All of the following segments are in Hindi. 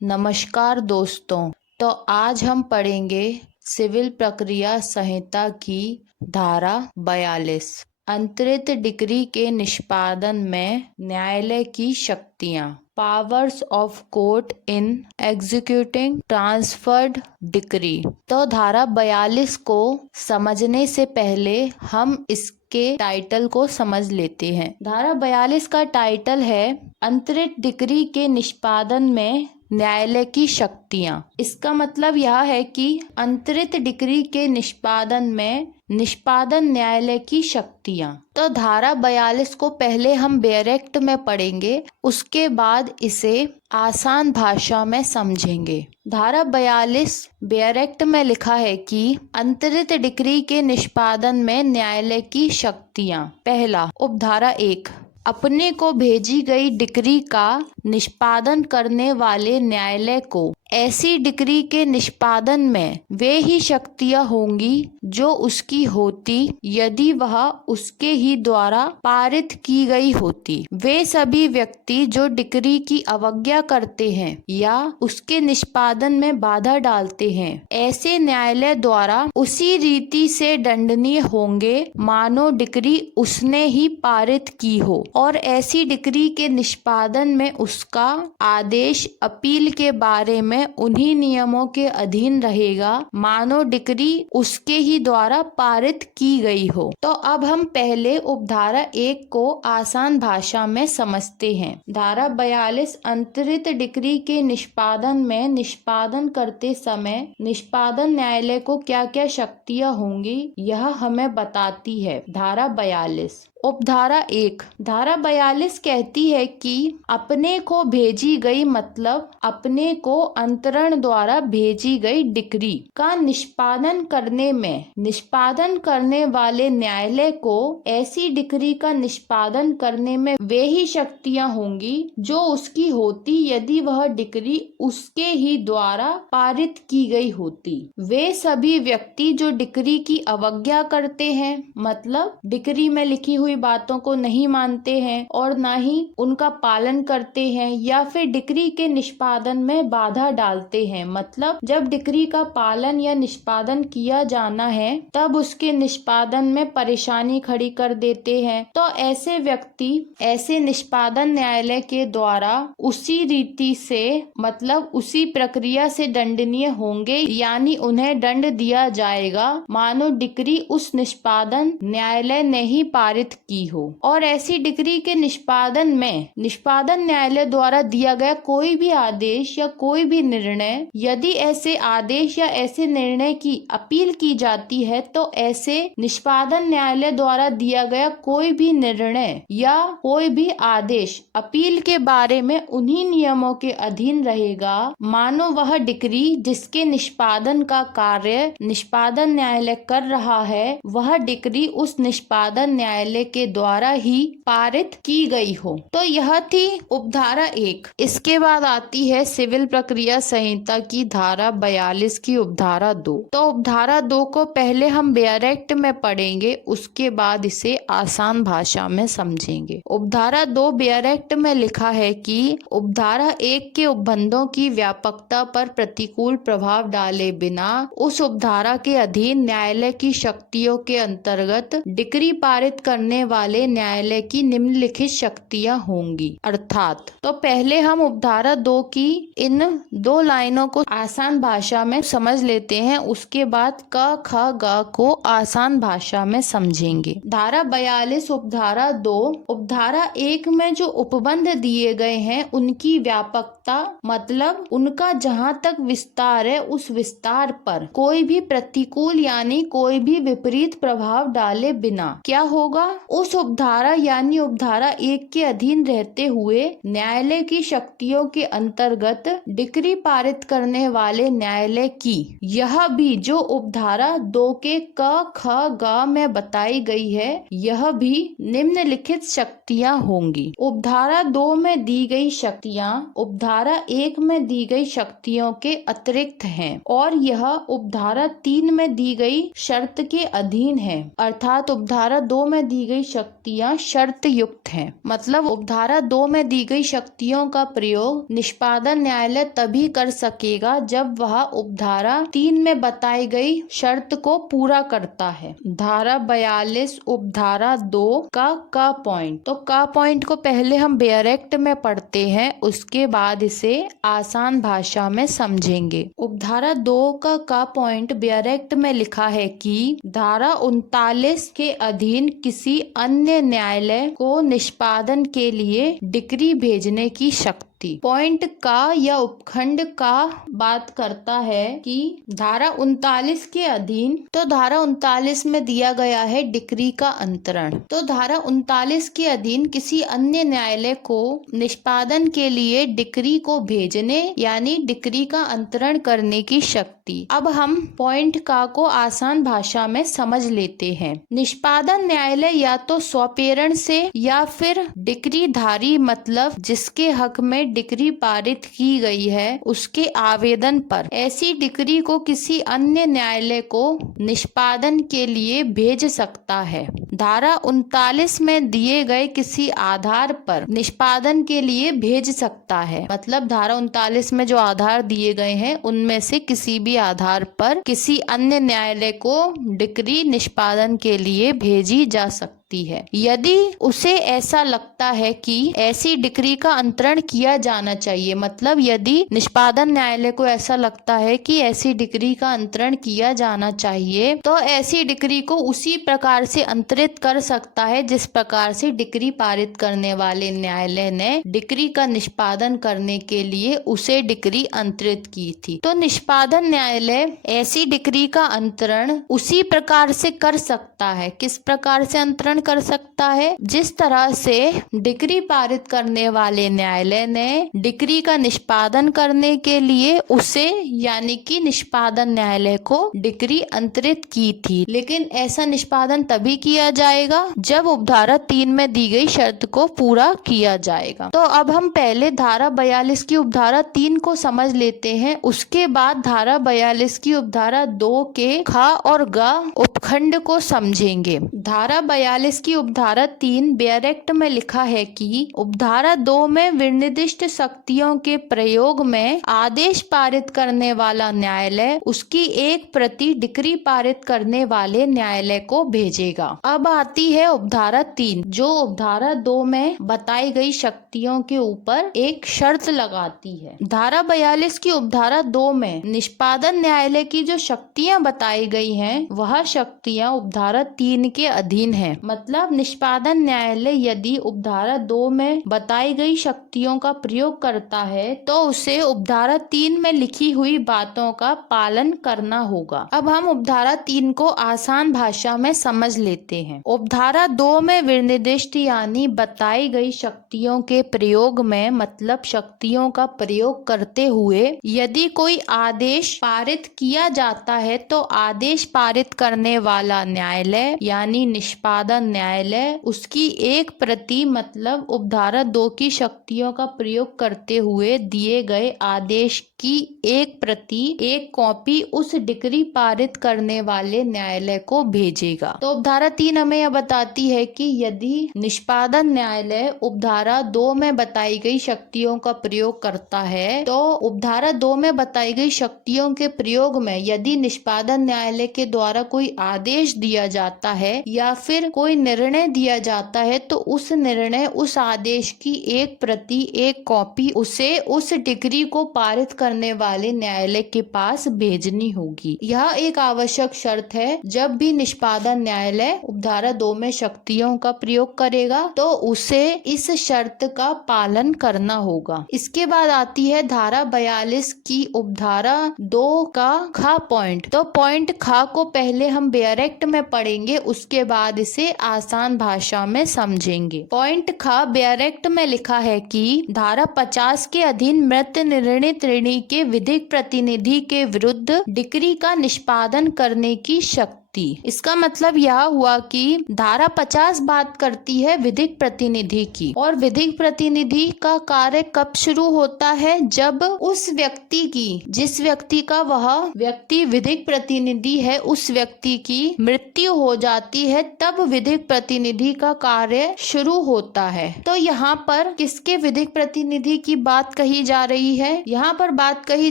नमस्कार दोस्तों। तो आज हम पढ़ेंगे सिविल प्रक्रिया संहिता की धारा 42 अंतरित डिक्री के निष्पादन में न्यायालय की शक्तियाँ, powers of court in executing transferred decree. तो धारा 42 को समझने से पहले हम इसके टाइटल को समझ लेते हैं। धारा 42 का टाइटल है अंतरित डिक्री के निष्पादन में न्यायालय की शक्तियाँ। इसका मतलब यह है कि अंतरित डिक्री के निष्पादन में निष्पादन न्यायालय की शक्तियाँ। तो धारा 42 को पहले हम डायरेक्ट में पढ़ेंगे, उसके बाद इसे आसान भाषा में समझेंगे। धारा 42 डायरेक्ट में लिखा है कि अंतरित डिक्री के निष्पादन में न्यायालय की शक्तियाँ। पहला, उपधारा 1, अपने को भेजी गई डिक्री का निष्पादन करने वाले न्यायालय को ऐसी डिक्री के निष्पादन में वे ही शक्तियाँ होंगी जो उसकी होती यदि वह उसके ही द्वारा पारित की गई होती। वे सभी व्यक्ति जो डिक्री की अवज्ञा करते हैं या उसके निष्पादन में बाधा डालते हैं, ऐसे न्यायालय द्वारा उसी रीति से दंडनीय होंगे मानो डिक्री उसने ही पारित की हो, और ऐसी डिक्री के निष्पादन में उसका आदेश अपील के बारे में उन्हीं नियमों के अधीन रहेगा मानो डिक्री उसके ही द्वारा पारित की गई हो। तो अब हम पहले उपधारा 1 को आसान भाषा में समझते हैं। धारा 42 अंतरित डिक्री के निष्पादन में निष्पादन करते समय निष्पादन न्यायालय को क्या क्या शक्तियाँ होंगी यह हमें बताती है। धारा 42 उपधारा 1, धारा 42 कहती है कि अपने को भेजी गई मतलब अपने को अंतरण द्वारा भेजी गई डिक्री का निष्पादन करने में निष्पादन करने वाले न्यायालय को ऐसी डिक्री का निष्पादन करने में वे ही शक्तियाँ होंगी जो उसकी होती यदि वह डिक्री उसके ही द्वारा पारित की गई होती। वे सभी व्यक्ति जो डिक्री की अवज्ञा करते हैं, मतलब डिक्री में लिखी हुई बातों को नहीं मानते हैं और ना ही उनका पालन करते हैं, या फिर डिक्री के निष्पादन में बाधा डालते हैं, मतलब जब डिक्री का पालन या निष्पादन किया जाना है तब उसके निष्पादन में परेशानी खड़ी कर देते हैं। तो ऐसे व्यक्ति ऐसे निष्पादन न्यायालय के द्वारा उसी रीति से मतलब उसी प्रक्रिया से दंडनीय होंगे, यानी उन्हें दंड दिया जाएगा मानो डिक्री उस निष्पादन न्यायालय ने ही पारित की हो। और ऐसी डिक्री के निष्पादन में निष्पादन न्यायालय द्वारा दिया गया कोई भी आदेश या कोई भी निर्णय, यदि ऐसे आदेश या ऐसे निर्णय की अपील की जाती है तो ऐसे निष्पादन न्यायालय द्वारा दिया गया कोई भी निर्णय या कोई भी आदेश अपील के बारे में उन्हीं नियमों के अधीन रहेगा मानो वह डिक्री जिसके निष्पादन का कार्य निष्पादन न्यायालय कर रहा है, वह डिक्री उस निष्पादन न्यायालय के द्वारा ही पारित की गई हो। तो यह थी उपधारा 1। इसके बाद आती है सिविल प्रक्रिया संहिता की धारा 42 की उपधारा 2। तो उपधारा 2 को पहले हम डायरेक्ट में पढ़ेंगे, उसके बाद इसे आसान भाषा में समझेंगे। उपधारा 2 डायरेक्ट में लिखा है कि उपधारा 1 के उपबंधों की व्यापकता पर प्रतिकूल प्रभाव डाले बिना उस उपधारा के अधीन न्यायालय की शक्तियों के अंतर्गत डिक्री पारित करने वाले न्यायालय की निम्नलिखित शक्तियां होंगी। अर्थात तो पहले हम उपधारा 2 की इन 2 लाइनों को आसान भाषा में समझ लेते हैं, उसके बाद क ख ग को आसान भाषा में समझेंगे। धारा 42 उपधारा 2 उपधारा 1 में जो उपबंध दिए गए हैं उनकी व्यापकता मतलब उनका जहां तक विस्तार है उस विस्तार पर कोई भी प्रतिकूल यानी कोई भी विपरीत प्रभाव डाले बिना क्या होगा, उस उपधारा यानी उपधारा 1 के अधीन रहते हुए न्यायालय की शक्तियों के अंतर्गत डिक्री पारित करने वाले न्यायालय की यह भी जो उपधारा 2 के क ख ग में बताई गई है यह भी निम्नलिखित शक्तियां होंगी। उपधारा 2 में दी गई शक्तियां उपधारा उपधारा 1 में दी गई शक्तियों के अतिरिक्त हैं और यह उपधारा 3 में दी गई शर्त के अधीन है, अर्थात उपधारा 2 में दी गई शक्तियां शर्त युक्त हैं। मतलब उपधारा 2 में दी गई शक्तियों का प्रयोग निष्पादन न्यायालय तभी कर सकेगा जब वह उपधारा 3 में बताई गई शर्त को पूरा करता है। धारा 42 उपधारा 2 का पॉइंट। तो का पॉइंट को पहले हम बेयर एक्ट में पढ़ते हैं, उसके बाद इसे आसान भाषा में समझेंगे। उपधारा 2 का पॉइंट बेयर एक्ट में लिखा है कि धारा 39 के अधीन किसी अन्य न्यायालय को निष्पादन के लिए डिक्री भेजने की शक्ति। पॉइंट का या उपखंड का बात करता है कि धारा 39 के अधीन, तो धारा 39 में दिया गया है डिक्री का अंतरण। तो धारा 39 के अधीन किसी अन्य न्यायालय को निष्पादन के लिए डिक्री को भेजने यानी डिक्री का अंतरण करने की शक्ति। अब हम पॉइंट का को आसान भाषा में समझ लेते हैं। निष्पादन न्यायालय या तो स्वप्रेरण से या फिर डिक्रीधारी मतलब जिसके हक में डिक्री पारित की गई है उसके आवेदन पर ऐसी डिक्री को किसी अन्य न्यायालय को निष्पादन के लिए भेज सकता है। धारा 39 में दिए गए किसी आधार पर निष्पादन के लिए भेज सकता है। मतलब धारा 39 में जो आधार दिए गए हैं उनमें से किसी भी आधार पर किसी अन्य न्यायालय को डिक्री निष्पादन के लिए भेजी जा सकती है। यदि उसे ऐसा लगता है कि ऐसी डिक्री का अंतरण किया जाना चाहिए, मतलब यदि निष्पादन न्यायालय को ऐसा लगता है कि ऐसी डिक्री का अंतरण किया जाना चाहिए, तो ऐसी डिक्री को उसी प्रकार से अंतरित कर सकता है जिस प्रकार से डिक्री पारित करने वाले न्यायालय ने डिक्री का निष्पादन करने के लिए उसे डिक्री अंतरित की थी। तो निष्पादन न्यायालय ऐसी डिक्री का अंतरण उसी प्रकार से कर सकता है। किस प्रकार से अंतरण कर सकता है? जिस तरह से डिक्री पारित करने वाले न्यायालय ने डिक्री का निष्पादन करने के लिए उसे यानी कि निष्पादन न्यायालय को डिक्री अंतरित की थी। लेकिन ऐसा निष्पादन तभी किया जाएगा जब उपधारा 3 में दी गई शर्त को पूरा किया जाएगा। तो अब हम पहले धारा 42 की उपधारा 3 को समझ लेते हैं, उसके बाद धारा 42 की उपधारा 2 के ख और ग उपखंड को समझेंगे। धारा 42 की उपधारा 3 बेयर एक्ट में लिखा है कि उपधारा 2 में विनिर्दिष्ट शक्तियों के प्रयोग में आदेश पारित करने वाला न्यायालय उसकी एक प्रति डिक्री पारित करने वाले न्यायालय को भेजेगा। अब आती है उपधारा 3 जो उपधारा 2 में बताई गई शक्तियों के ऊपर एक शर्त लगाती है। धारा 42 की उपधारा 2 में निष्पादन न्यायालय की जो शक्तियां बताई गई हैं वह शक्तियां उपधारा 3 के अधीन हैं। मतलब निष्पादन न्यायालय यदि उपधारा 2 में बताई गई शक्तियों का प्रयोग करता है तो उसे उपधारा 3 में लिखी हुई बातों का पालन करना होगा। अब हम उपधारा 3 को आसान भाषा में समझ लेते हैं। उपधारा 2 में विनिर्दिष्ट यानी बताई गई शक्तियों के प्रयोग में मतलब शक्तियों का प्रयोग करते हुए यदि कोई आदेश पारित किया जाता है तो आदेश पारित करने वाला न्यायालय यानी निष्पादन न्यायालय उसकी एक प्रति मतलब उपधारा 2 की शक्तियों का प्रयोग करते हुए दिए गए आदेश की एक प्रति एक कॉपी उस डिक्री पारित करने वाले न्यायालय को भेजेगा। तो उपधारा 3 हमें यह बताती है कि यदि निष्पादन न्यायालय उपधारा 2 में बताई गई शक्तियों का प्रयोग करता है तो उपधारा 2 में बताई गई शक्तियों के प्रयोग में यदि निष्पादन न्यायालय के द्वारा कोई आदेश दिया जाता है या फिर कोई निर्णय दिया जाता है तो उस निर्णय उस आदेश की एक प्रति एक कॉपी उसे उस डिक्री को पारित करने वाले न्यायालय के पास भेजनी होगी। यह एक आवश्यक शर्त है। जब भी निष्पादन न्यायालय उपधारा 2 में शक्तियों का प्रयोग करेगा तो उसे इस शर्त का पालन करना होगा। इसके बाद आती है धारा 42 की उपधारा 2 का ख पॉइंट। तो पॉइंट ख को पहले हम बेयर एक्ट में पढ़ेंगे, उसके बाद इसे आसान भाषा में समझेंगे। पॉइंट ख बेयर एक्ट में लिखा है कि धारा 50 के अधीन मृत निर्णित ऋणी के विधिक प्रतिनिधि के विरुद्ध डिक्री का निष्पादन करने की शक्ति शक्ति। इसका मतलब यह हुआ कि धारा 50 बात करती है विधिक प्रतिनिधि की, और विधिक प्रतिनिधि का कार्य कब शुरू होता है, जब उस व्यक्ति की, जिस व्यक्ति का वह व्यक्ति विधिक प्रतिनिधि है, उस व्यक्ति की मृत्यु हो जाती है, तब विधिक प्रतिनिधि का कार्य शुरू होता है। तो यहाँ पर किसके विधिक प्रतिनिधि की बात कही जा रही है? यहाँ पर बात कही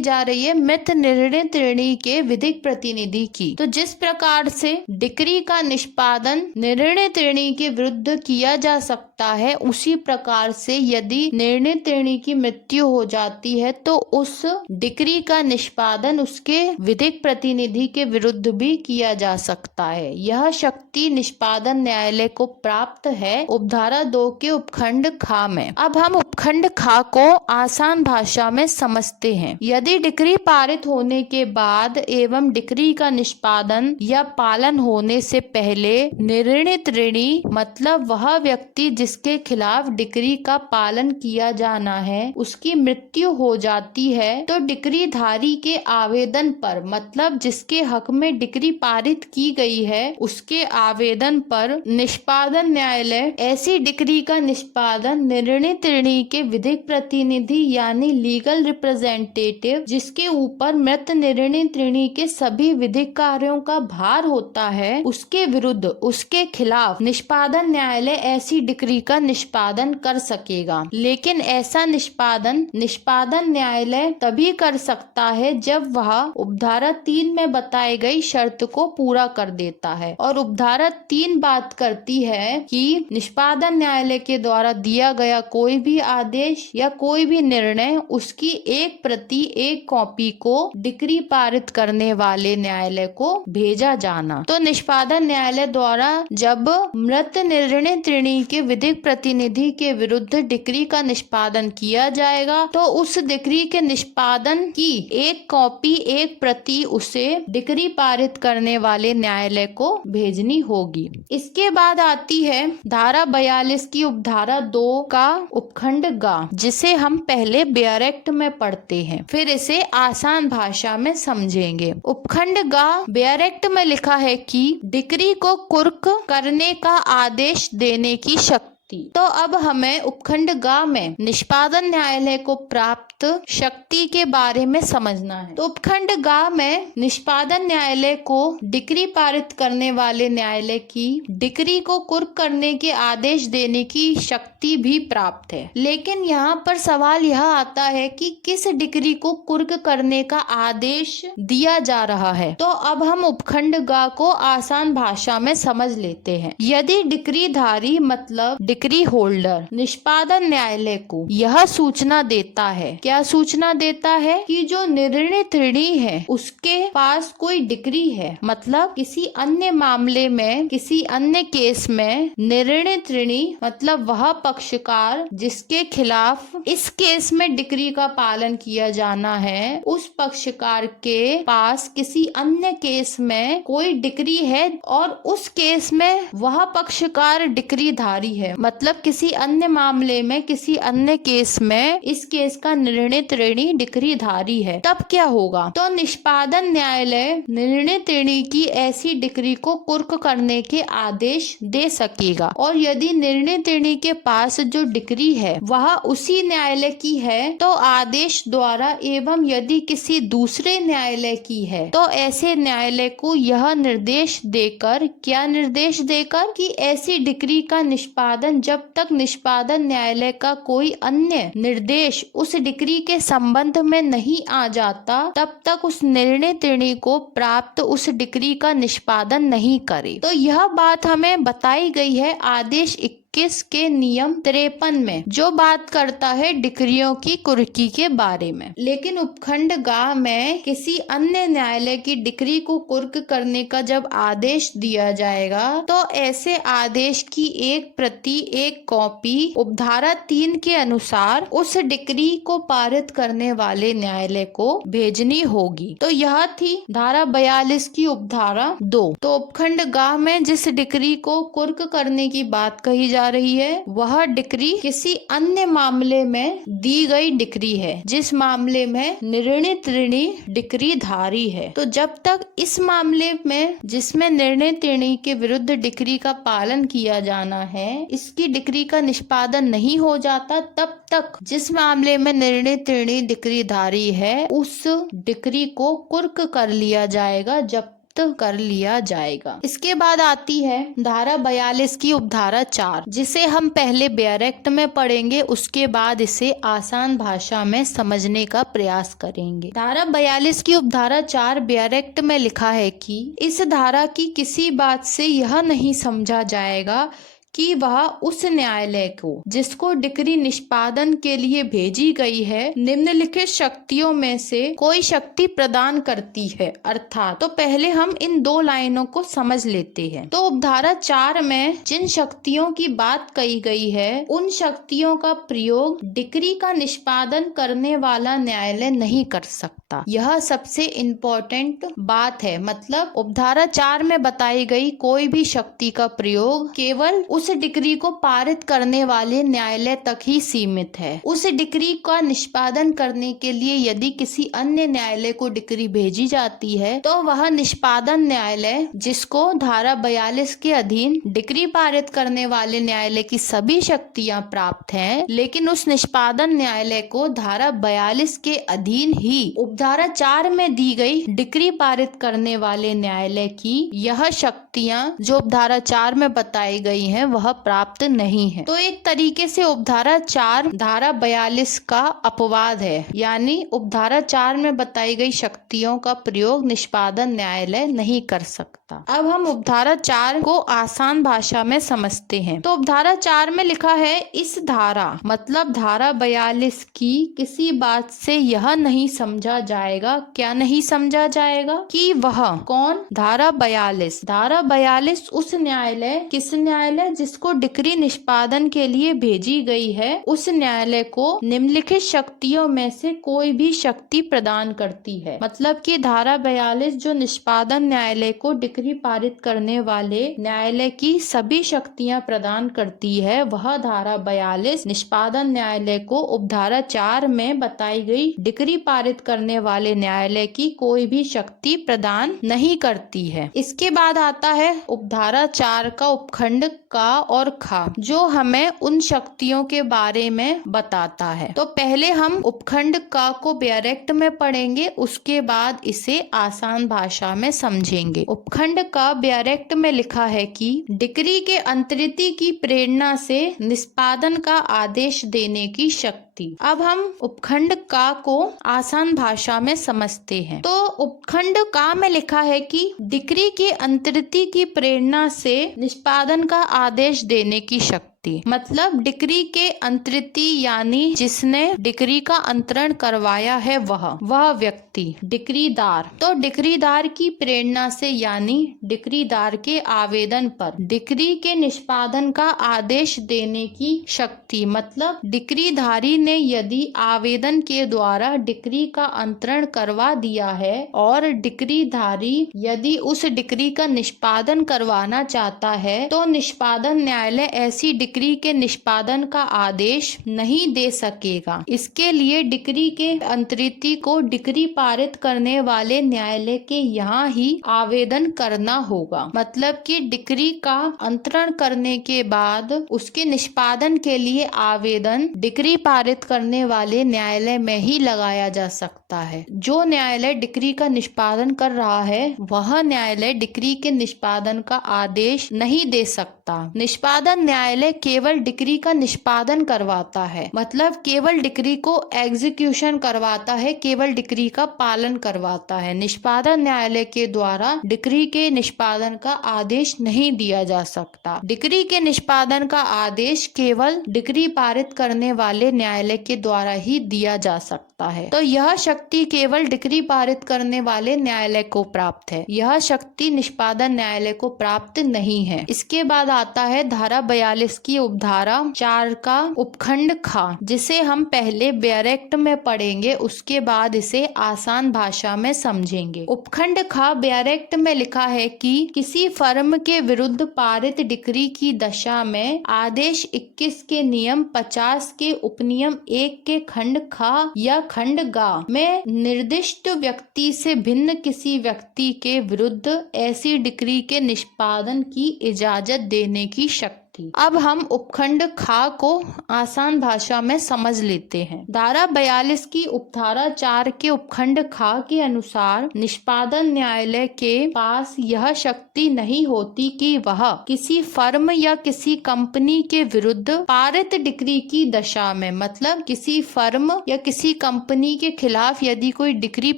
जा रही है मृत निर्णय त्रिणी के विधिक प्रतिनिधि की। तो जिस प्रकार से डिक्री का निष्पादन निर्णय त्रिणी के विरुद्ध किया जा सकता है, उसी प्रकार से यदि निर्णय त्रिणी की मृत्यु हो जाती है तो उस डिक्री का निष्पादन उसके विधिक प्रतिनिधि के विरुद्ध भी किया जा सकता है। यह शक्ति निष्पादन न्यायालय को प्राप्त है उपधारा 2 के उपखंड खा में। अब हम उपखंड खा को आसान भाषा में समझते हैं। यदि डिक्री पारित होने के बाद एवं डिक्री का निष्पादन या पालन होने से पहले निर्णित ऋणी मतलब वह व्यक्ति जिसके खिलाफ डिक्री का पालन किया जाना है, उसकी मृत्यु हो जाती है, तो डिक्री धारी के आवेदन पर मतलब जिसके हक में डिक्री पारित की गई है, उसके आवेदन पर निष्पादन न्यायालय ऐसी डिक्री का निष्पादन निर्णित ऋणी के विधिक प्रतिनिधि यानी लीगल रिप्रेजेंटेटिव, जिसके ऊपर मृत निर्णित ऋणी के सभी विधिक कार्यों का भार होता है, उसके विरुद्ध उसके खिलाफ निष्पादन न्यायालय ऐसी डिक्री का निष्पादन कर सकेगा। लेकिन ऐसा निष्पादन न्यायालय तभी कर सकता है जब वह उपधारा 3 में बताई गई शर्त को पूरा कर देता है। और उपधारा 3 बात करती है कि निष्पादन न्यायालय के द्वारा दिया गया कोई भी आदेश या कोई भी निर्णय उसकी एक प्रति एक कॉपी को डिक्री पारित करने वाले न्यायालय को भेजा जाना। तो निष्पादन न्यायालय द्वारा जब मृत निर्णय त्रिणी के विधिक प्रतिनिधि के विरुद्ध डिक्री का निष्पादन किया जाएगा, तो उस डिक्री के निष्पादन की एक कॉपी एक प्रति उसे डिक्री पारित करने वाले न्यायालय को भेजनी होगी। इसके बाद आती है धारा 42 की उपधारा 2 का उपखंड गा, जिसे हम पहले बेयर एक्ट में पढ़ते हैं, फिर इसे आसान भाषा में समझेंगे। उपखंड गा बेयर एक्ट में लिखा है कि डिक्री को कुर्क करने का आदेश देने की शक्ति। तो अब हमें उपखंड गा में निष्पादन न्यायालय को प्राप्त शक्ति के बारे में समझना है। तो उपखंड गा में निष्पादन न्यायालय को डिक्री पारित करने वाले न्यायालय की डिक्री को कुर्क करने के आदेश देने की शक्ति भी प्राप्त है। लेकिन यहाँ पर सवाल यह आता है कि किस डिक्री को कुर्क करने का आदेश दिया जा रहा है। तो अब हम उपखंड गा को आसान भाषा में समझ लेते हैं। यदि डिक्री धारी मतलब डिक्री होल्डर निष्पादन न्यायालय को यह सूचना देता है, क्या सूचना देता है कि जो निर्णित ऋणी है उसके पास कोई डिक्री है, मतलब किसी अन्य मामले में किसी अन्य केस में निर्णित ऋणी मतलब वह पक्षकार जिसके खिलाफ इस केस में डिक्री का पालन किया जाना है, उस पक्षकार के पास किसी अन्य केस में कोई डिक्री है और उस केस में वह पक्षकार डिक्री धारी है, मतलब किसी अन्य मामले में किसी अन्य केस में इस केस का निर्णित ऋणी डिक्री धारी है, तब क्या होगा? तो निष्पादन न्यायालय निर्णित ऋणी की ऐसी डिक्री को कुर्क करने के आदेश दे सकेगा। और यदि निर्णित ऋणी के पास जो डिक्री है वह उसी न्यायालय की है तो आदेश द्वारा, एवं यदि किसी दूसरे न्यायालय की है तो ऐसे न्यायालय को यह निर्देश देकर, क्या निर्देश देकर, कि ऐसी डिक्री का निष्पादन जब तक निष्पादन न्यायालय का कोई अन्य निर्देश उस डिक्री के संबंध में नहीं आ जाता, तब तक उस निर्णित ऋणी को प्राप्त उस डिक्री का निष्पादन नहीं करे। तो यह बात हमें बताई गई है आदेश 21 के नियम 53 में, जो बात करता है डिक्रियों की कुर्की के बारे में। लेकिन उपखंड गा में किसी अन्य न्यायालय की डिक्री को कुर्क करने का जब आदेश दिया जाएगा तो ऐसे आदेश की एक प्रति एक कॉपी उपधारा 3 के अनुसार उस डिक्री को पारित करने वाले न्यायालय को भेजनी होगी। तो यह थी धारा 42 की उपधारा 2। तो उपखंड गा में जिस डिक्री को कुर्क करने की बात कही जा रही है वह डिक्री किसी अन्य मामले में दी गई डिक्री है जिस मामले में निर्णीत ऋणी डिक्री धारी है। तो जब तक इस मामले में जिसमें निर्णीत ऋणी के विरुद्ध डिक्री का पालन किया जाना है इसकी डिक्री का निष्पादन नहीं हो जाता तब तक जिस मामले में निर्णीत ऋणी डिक्री धारी है उस डिक्री को कुर्क कर लिया जाएगा, जब्त कर लिया जाएगा। इसके बाद आती है धारा 42 की उपधारा 4 जिसे हम पहले ब्यारेक्ट में पढ़ेंगे, उसके बाद इसे आसान भाषा में समझने का प्रयास करेंगे। धारा 42 की उपधारा 4 ब्यारेक्ट में लिखा है कि इस धारा की किसी बात से यह नहीं समझा जाएगा कि वह उस न्यायालय को जिसको डिक्री निष्पादन के लिए भेजी गई है निम्नलिखित शक्तियों में से कोई शक्ति प्रदान करती है। अर्थात तो पहले हम इन दो लाइनों को समझ लेते हैं। तो उपधारा 4 में जिन शक्तियों की बात कही गई है उन शक्तियों का प्रयोग डिक्री का निष्पादन करने वाला न्यायालय नहीं कर सकता। यह सबसे इम्पोर्टेंट बात है। मतलब उपधारा 4 में बताई गई कोई भी शक्ति का प्रयोग केवल उस डिक्री को पारित करने वाले न्यायालय तक ही सीमित है। उस डिक्री का निष्पादन करने के लिए यदि किसी अन्य न्यायालय को डिक्री भेजी जाती है तो वह निष्पादन न्यायालय जिसको धारा 42 के अधीन डिक्री पारित करने वाले न्यायालय की सभी शक्तियां प्राप्त हैं, लेकिन उस निष्पादन न्यायालय को धारा 42 के अधीन ही उपधारा 4 में दी गई डिक्री पारित करने वाले न्यायालय की यह शक्तियां जो उपधारा 4 में बताई गई हैं वह प्राप्त नहीं है। तो एक तरीके से उपधारा 4 धारा 42 का अपवाद है, यानी उपधारा 4 में बताई गई शक्तियों का प्रयोग निष्पादन न्यायालय नहीं कर सकता। अब हम उपधारा 4 को आसान भाषा में समझते हैं। तो उपधारा 4 में लिखा है इस धारा मतलब धारा 42 की किसी बात से यह नहीं समझा जाएगा, क्या नहीं समझा जाएगा, कि वह कौन, धारा 42 उस न्यायालय किस न्यायालय जिसको डिक्री निष्पादन के लिए भेजी गई है उस न्यायालय को निम्नलिखित शक्तियों में से कोई भी शक्ति प्रदान करती है। मतलब कि धारा 42 जो निष्पादन न्यायालय को डिक्री पारित करने वाले न्यायालय की सभी शक्तियां प्रदान करती है, वह धारा 42 निष्पादन न्यायालय को उपधारा 4 में बताई गई डिक्री पारित करने वाले न्यायालय की कोई भी शक्ति प्रदान नहीं करती है। इसके बाद आता है उपधारा 4 का उपखंड का और खा जो हमें उन शक्तियों के बारे में बताता है। तो पहले हम उपखंड का को ब्यारेक्ट में पढ़ेंगे, उसके बाद इसे आसान भाषा में समझेंगे। उपखंड का ब्यारेक्ट में लिखा है कि डिक्री के अंतरिति की प्रेरणा से निष्पादन का आदेश देने की शक्ति। अब हम उपखंड का को आसान भाषा में समझते हैं। तो उपखंड का में लिखा है कि डिक्री के अंतरिति की प्रेरणा से निष्पादन का आदेश देने की शक्ति। मतलब डिक्री के अंतरिति यानी जिसने डिक्री का अंतरण करवाया है वह व्यक्ति डिक्रीदार। तो डिक्रीदार की प्रेरणा से यानी डिक्रीदार के आवेदन पर डिक्री के निष्पादन का आदेश देने की शक्ति। मतलब डिक्रीधारी ने यदि आवेदन के द्वारा डिक्री का अंतरण करवा दिया है और डिक्रीधारी यदि उस डिक्री का निष्पादन करवाना चाहता है तो निष्पादन न्यायालय ऐसी डिक्री के निष्पादन का आदेश नहीं दे सकेगा। इसके लिए डिक्री के अंतरिति को डिक्री पारित करने वाले न्यायालय के यहाँ ही आवेदन करना होगा। मतलब कि डिक्री का अंतरण करने के बाद उसके निष्पादन के लिए आवेदन डिक्री पारित करने वाले न्यायालय में ही लगाया जा सकता है। जो न्यायालय डिक्री का निष्पादन कर रहा है वह न्यायालय डिक्री के निष्पादन का आदेश नहीं दे सकता। निष्पादन न्यायालय केवल डिक्री का निष्पादन करवाता है, मतलब केवल डिक्री को एग्जीक्यूशन करवाता है, केवल डिक्री का पालन करवाता है। निष्पादन न्यायालय के द्वारा डिक्री के निष्पादन का आदेश नहीं दिया जा सकता। डिक्री के निष्पादन का आदेश केवल डिक्री पारित करने वाले न्यायालय के द्वारा ही दिया जा सकता है। तो यह शक्ति केवल डिक्री पारित करने वाले न्यायालय को प्राप्त है, यह शक्ति निष्पादन न्यायालय को प्राप्त नहीं है। इसके बाद आता है धारा 42 की उपधारा 4 का उपखंड खा, जिसे हम पहले ब्रैकेट में पढ़ेंगे, उसके बाद इसे आसान भाषा में समझेंगे। उपखंड खा ब्रैकेट में लिखा है कि किसी फर्म के विरुद्ध पारित डिक्री की दशा में आदेश 21 के नियम 50 के उपनियम 1 के खंड खा या खंड गा में निर्दिष्ट व्यक्ति से भिन्न किसी व्यक्ति के विरुद्ध ऐसी डिक्री के निष्पादन की इजाजत देने की शक्ति। अब हम उपखंड खा को आसान भाषा में समझ लेते हैं। धारा 42 की उपधारा 4 के उपखंड खा के अनुसार निष्पादन न्यायालय के पास यह शक्ति नहीं होती कि वह किसी फर्म या किसी कंपनी के विरुद्ध पारित डिक्री की दशा में, मतलब किसी फर्म या किसी कंपनी के खिलाफ यदि कोई डिक्री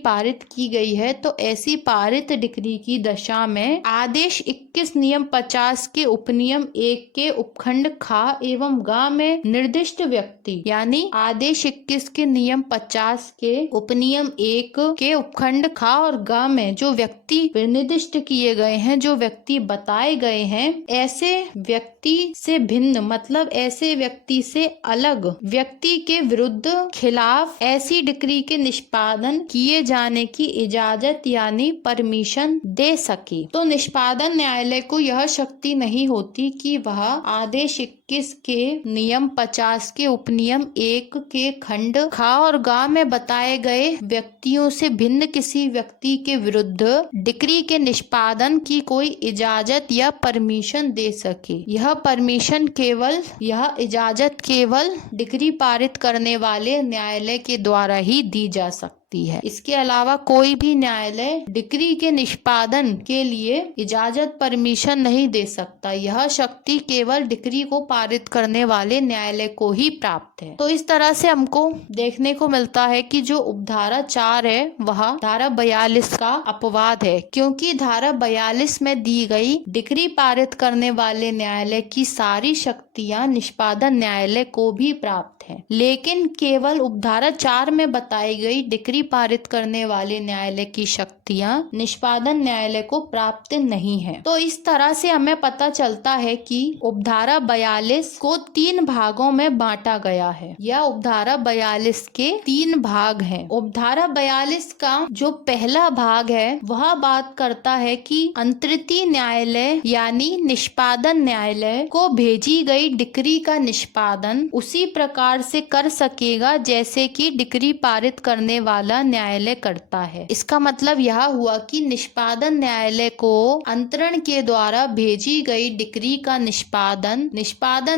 पारित की गई है तो ऐसी पारित डिक्री की दशा में आदेश 21 नियम 50 के उपनियम 1 के उपखंड खा एवं गा में निर्दिष्ट व्यक्ति, यानी आदेश 21 के नियम 50 के उपनियम 1 के उपखंड खा और गा में जो व्यक्ति निर्दिष्ट किए गए हैं, जो व्यक्ति बताए गए हैं, ऐसे व्यक्ति से भिन्न, मतलब ऐसे व्यक्ति से अलग व्यक्ति के विरुद्ध खिलाफ ऐसी डिक्री के निष्पादन किए जाने की इजाजत यानी परमिशन दे सके। तो निष्पादन न्यायालय को यह शक्ति नहीं होती कि वह आदेश 21 के नियम 50 के उपनियम 1 के खंड खा और गा में बताए गए व्यक्तियों से भिन्न किसी व्यक्ति के विरुद्ध डिक्री के निष्पादन की कोई इजाजत या परमिशन दे सके। यह इजाजत केवल डिक्री पारित करने वाले न्यायालय के द्वारा ही दी जा सकती है। इसके अलावा कोई भी न्यायालय डिक्री के निष्पादन के लिए इजाजत परमिशन नहीं दे सकता। यह शक्ति केवल डिक्री को पारित करने वाले न्यायालय को ही प्राप्त है। तो इस तरह से हमको देखने को मिलता है कि जो उपधारा 4 है वह धारा 42 का अपवाद है, क्योंकि धारा 42 में दी गई डिक्री पारित करने वाले न्यायालय की सारी शक्तियां निष्पादन न्यायालय को भी प्राप्त है, लेकिन केवल उपधारा 4 में बताई गई डिक्री पारित करने वाले न्यायालय की शक्तियां निष्पादन न्यायालय को प्राप्त नहीं है। तो इस तरह से हमें पता चलता है कि उपधारा 42 को 3 भागों में बांटा गया है, या उपधारा 42 के 3 भाग हैं। उपधारा 42 का जो पहला भाग है वह बात करता है कि अंतर्वर्ती न्यायालय यानी निष्पादन न्यायालय को भेजी गई डिक्री का निष्पादन उसी प्रकार से कर सकेगा जैसे कि डिक्री पारित करने वाला न्यायालय करता है। इसका मतलब यह हुआ कि निष्पादन न्यायालय को अंतरण के द्वारा भेजी गई डिक्री का निष्पादन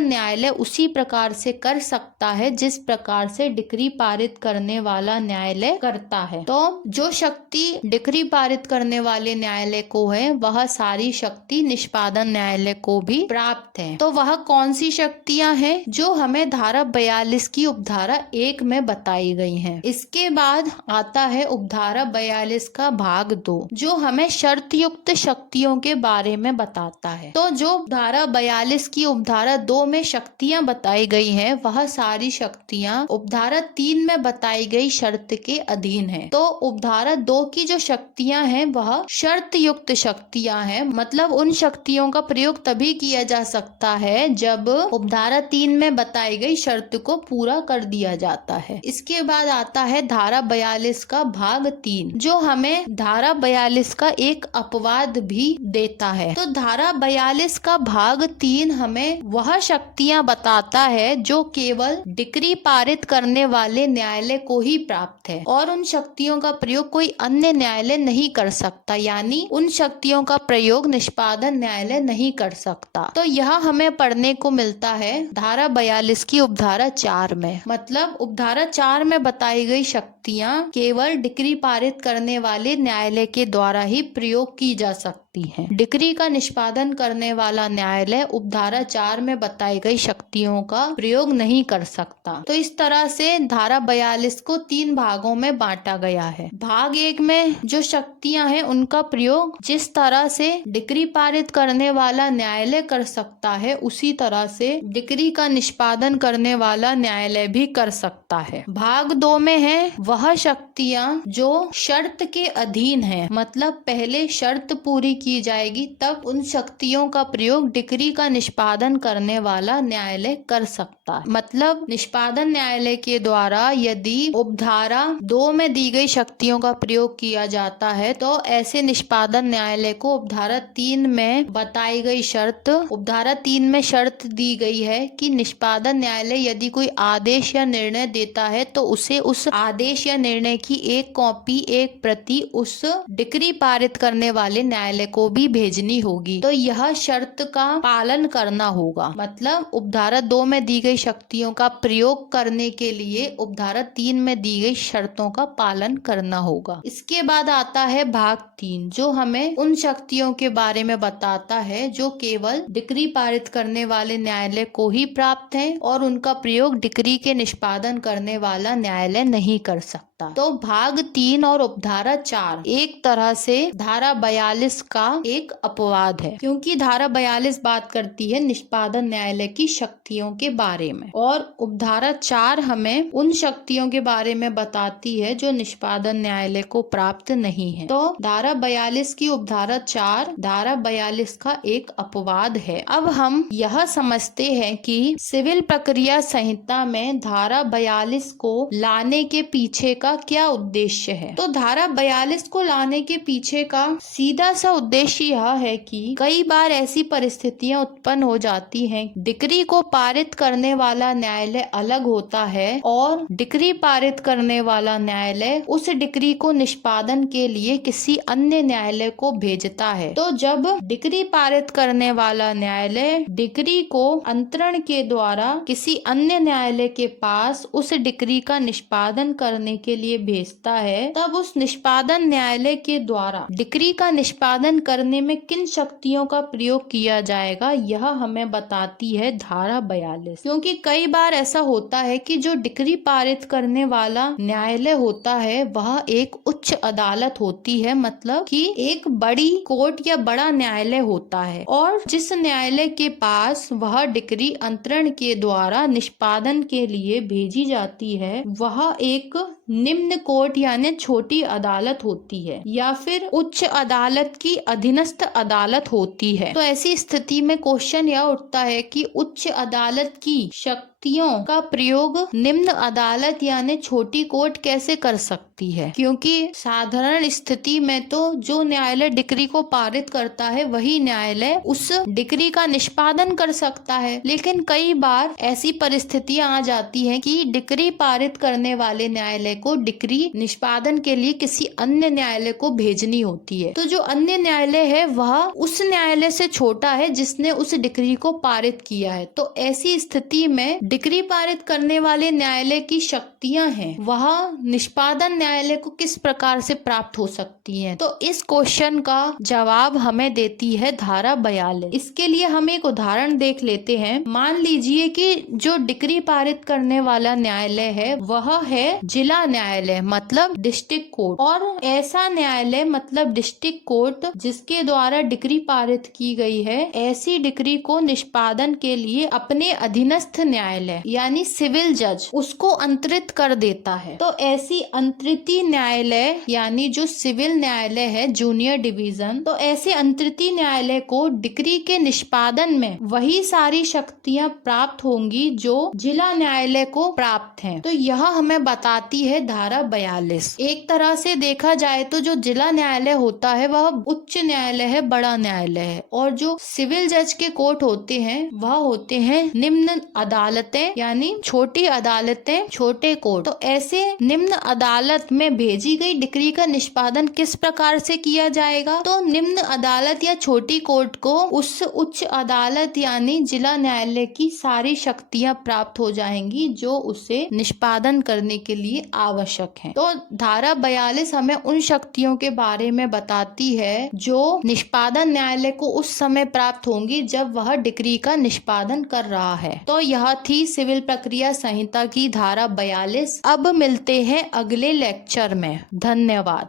न्यायालय उसी प्रकार से कर सकता है जिस प्रकार से डिक्री पारित करने वाला न्यायालय करता है। तो जो शक्ति डिक्री पारित करने वाले न्यायालय को है वह सारी शक्ति निष्पादन न्यायालय को भी प्राप्त है। तो वह कौन सी शक्तियां हैं जो हमें धारा 42 की उपधारा 1 में बताई गई हैं। इसके बाद आता है उपधारा 42 का भाग 2 जो हमें शर्त युक्त शक्तियों के बारे में बताता है। तो जो धारा 42 की उपधारा 2 में शक्तियां बताई गई हैं वह सारी शक्तियां उपधारा 3 में बताई गई शर्त के अधीन है। तो उपधारा 2 की जो शक्तियां हैं वह शर्त युक्त शक्तियां हैं, मतलब उन शक्तियों का प्रयोग तभी किया जा सकता है जब उपधारा 3 में बताई गई शर्त को पूरा कर दिया जाता है। इसके बाद आता है धारा 42 का भाग 3 जो हमें धारा 42 का एक अपवाद भी देता है। तो धारा 42 का भाग 3 हमें वह शक्तियां बताता है जो केवल डिक्री पारित करने वाले न्यायालय को ही प्राप्त है और उन शक्तियों का प्रयोग कोई अन्य न्यायालय नहीं कर सकता, यानी उन शक्तियों का प्रयोग निष्पादन न्यायालय नहीं कर सकता। तो यह हमें पढ़ने को मिलता है धारा 42 की उपधारा 4 में, मतलब उपधारा 4 में बताई गई शक्तियां केवल डिक्री पारित करने वाले न्यायालय के द्वारा ही प्रयोग की जा सकती हैं। डिक्री का निष्पादन करने वाला न्यायालय उपधारा 4 में बताई गई शक्तियों का प्रयोग नहीं कर सकता। तो इस तरह से धारा 42 को 3 भागों में बांटा गया है। भाग 1 में जो शक्तियां हैं उनका प्रयोग जिस तरह से डिक्री पारित करने वाला न्यायालय कर सकता है उसी तरह से डिक्री का निष्पादन करने वाला न्यायालय भी कर सकता है। भाग 2 में है वह शक्तियां जो शर्त के अधीन हैं, मतलब पहले शर्त पूरी की जाएगी तब उन शक्तियों का प्रयोग डिक्री का निष्पादन करने वाला न्यायालय कर सकता है। मतलब निष्पादन न्यायालय के द्वारा यदि उपधारा 2 में दी गई शक्तियों का प्रयोग किया जाता है तो ऐसे निष्पादन न्यायालय को उपधारा 3 में बताई गई शर्त, उपधारा 3 में शर्त दी गई है कि निष्पादन न्यायालय यदि कोई आदेश या निर्णय देता है तो उसे उस आदेश या निर्णय की एक कॉपी, एक प्रति उस डिक्री पारित करने वाले न्यायालय को भी भेजनी होगी। तो यह शर्त का पालन करना होगा। मतलब उपधारा 2 में दी गई शक्तियों का प्रयोग करने के लिए उपधारा 3 में दी गई शर्तों का पालन करना होगा। इसके बाद आता है भाग 3 जो हमें उन शक्तियों के बारे में बताता है जो केवल डिक्री पारित करने वाले न्यायालय को ही प्राप्त है और उनका प्रयोग डिक्री के निष्पादन करने वाला न्यायालय नहीं कर सकता। तो भाग 3 और उपधारा 4 एक तरह से धारा 42 का एक अपवाद है, क्योंकि धारा 42 बात करती है निष्पादन न्यायालय की शक्तियों के बारे में और उपधारा 4 हमें उन शक्तियों के बारे में बताती है जो निष्पादन न्यायालय को प्राप्त नहीं है। तो धारा 42 की उपधारा 4 धारा 42 का एक अपवाद है। अब हम यह समझते हैं कि सिविल प्रक्रिया संहिता में धारा 42 को लाने के पीछे का क्या उद्देश्य है। तो धारा 42 को लाने के पीछे का सीधा सा उद्देश्य यह है कि कई बार ऐसी परिस्थितियां उत्पन्न हो जाती हैं, डिक्री को पारित करने वाला न्यायालय अलग होता है और डिक्री पारित करने वाला न्यायालय उस डिक्री को निष्पादन के लिए किसी अन्य न्यायालय को भेजता है। तो जब डिक्री पारित करने वाला न्यायालय डिक्री को अंतरण के द्वारा किसी अन्य न्यायालय के पास उस डिक्री का निष्पादन करने के लिए भेजता है, तब उस निष्पादन न्यायालय के द्वारा डिक्री का निष्पादन करने में किन शक्तियों का प्रयोग किया जाएगा यह हमें बताती है धारा 42। क्योंकि कई बार ऐसा होता है कि जो डिक्री पारित करने वाला न्यायालय होता है वह एक उच्च अदालत होती है, मतलब कि एक बड़ी कोर्ट या बड़ा न्यायालय होता है और जिस न्यायालय के पास वह डिक्री अंतरण के द्वारा निष्पादन के लिए भेजी जाती है वह एक निम्न कोर्ट यानी छोटी अदालत होती है या फिर उच्च अदालत की अधीनस्थ अदालत होती है। तो ऐसी स्थिति में क्वेश्चन यह उठता है कि उच्च अदालत की शक्तियों का प्रयोग निम्न अदालत यानी छोटी कोर्ट कैसे कर सकती है, क्योंकि साधारण स्थिति में तो जो न्यायालय डिक्री को पारित करता है वही न्यायालय उस डिक्री का निष्पादन कर सकता है। लेकिन कई बार ऐसी परिस्थितियां आ जाती हैं कि डिक्री पारित करने वाले न्यायालय को डिक्री निष्पादन के लिए किसी अन्य न्यायालय को भेजनी होती है। तो जो अन्य न्यायालय है वह उस न्यायालय से छोटा है जिसने उस डिक्री को पारित किया है। तो ऐसी स्थिति में डिक्री पारित करने वाले न्यायालय की शक्तियां हैं वह निष्पादन न्यायालय को किस प्रकार से प्राप्त हो सकती हैं। तो इस क्वेश्चन का जवाब हमें देती है धारा 42। इसके लिए हम एक उदाहरण देख लेते हैं। मान लीजिए कि जो डिक्री पारित करने वाला न्यायालय है वह है जिला न्यायालय मतलब डिस्ट्रिक्ट कोर्ट, और ऐसा न्यायालय मतलब डिस्ट्रिक्ट कोर्ट जिसके द्वारा डिक्री पारित की गई है ऐसी डिक्री को निष्पादन के लिए अपने अधीनस्थ न्यायालय यानी सिविल जज उसको अंतरित कर देता है। तो ऐसी अंतरिती न्यायालय यानी जो सिविल न्यायालय है जूनियर डिवीजन, तो ऐसे अंतरिती न्यायालय को डिक्री के निष्पादन में वही सारी शक्तियां प्राप्त होंगी जो जिला न्यायालय को प्राप्त हैं। तो यह हमें बताती है धारा 42। एक तरह से देखा जाए तो जो जिला न्यायालय होता है वह उच्च न्यायालय है, बड़ा न्यायालय है, और जो सिविल जज के कोर्ट होते हैं वह होते हैं निम्न अदालतें यानी छोटी अदालतें, छोटे कोर्ट। तो ऐसे निम्न अदालत में भेजी गई डिक्री का निष्पादन किस प्रकार से किया जाएगा। तो निम्न अदालत या छोटी कोर्ट को उस उच्च अदालत यानी जिला न्यायालय की सारी शक्तियां प्राप्त हो जाएंगी जो उसे निष्पादन करने के लिए आवश्यक है। तो धारा 42 हमें उन शक्तियों के बारे में बताती है जो निष्पादन न्यायालय को उस समय प्राप्त होंगी जब वह डिक्री का निष्पादन कर रहा है। तो यह थी सिविल प्रक्रिया संहिता की धारा 42। अब मिलते हैं अगले लेक्चर में। धन्यवाद।